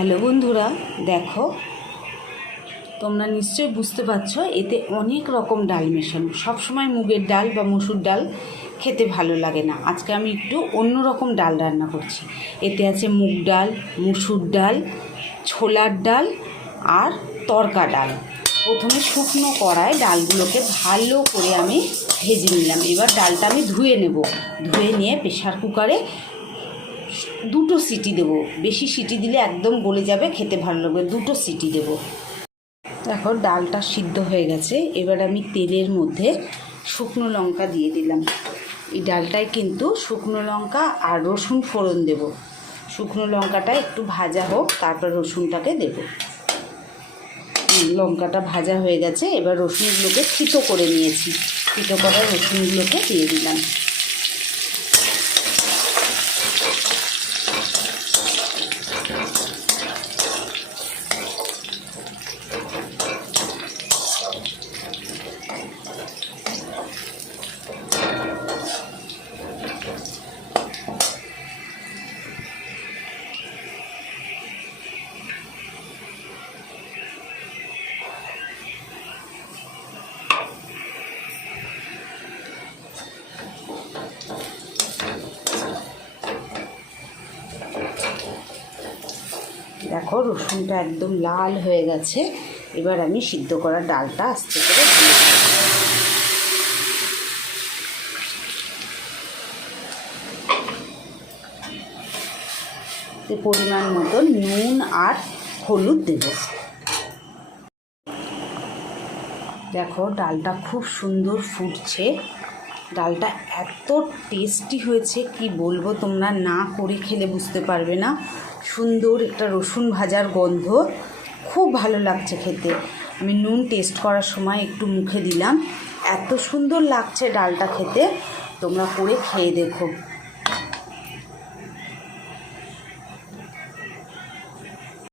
Hello বন্ধুরা, দেখো তোমরা নিশ্চয়ই বুঝতে পারছো এতে অনেক রকম ডাল মেশানো। সবসময় মুগের ডাল বা মসুর ডাল খেতে ভালো লাগে না। আজকে আমি একটু অন্য রকম ডাল রান্না করছি। এতে আছে মুগ ডাল, মসুর ডাল, ছোলার ডাল আর তড়কা ডাল। প্রথমে শুকনো কড়ায় ডালগুলোকে ভালো করে আমি ভেজে নিলাম। এবার ডালটা আমি ধুয়ে নেব। ধুয়ে নিয়ে প্রেশার কুকারে দুটো সিটি দেবো। বেশি সিটি দিলে একদম গলে যাবে, খেতে ভালো লাগবে। দুটো সিটি দেবো। দেখো ডালটা সিদ্ধ হয়ে গেছে। এবার আমি তেলের মধ্যে শুকনো লঙ্কা দিয়ে দিলাম। এই ডালটায় কিন্তু শুকনো লঙ্কা আর রসুন ফোড়ন দেব। শুকনো লঙ্কাটা একটু ভাজা হোক, তারপর রসুনটাকে দেব। লঙ্কাটা ভাজা হয়ে গেছে। এবার রসুনগুলোকে থিতো করে নিয়েছি। থিতো করা রসুনগুলোকে দিয়ে দিলাম। দেখো রসুনটা একদম লাল হয়ে গেছে। এবার আমি সিদ্ধ করা ডালটা আস্তে করে দিয়ে দিই। পরিমাণ মতো নুন আর হলুদ দেব। দেখো ডালটা খুব সুন্দর ফুটছে। ডালটা এত টেস্টি হয়েছে কি বলবো, তোমরা না করে খেলে বুঝতে পারবে না। সুন্দর একটা রসুন ভাজার গন্ধ, খুব ভালো লাগছে খেতে। আমি নুন টেস্ট করার সময় একটু মুখে দিলাম। এত সুন্দর লাগছে ডালটা খেতে, তোমরা করে খেয়ে দেখো।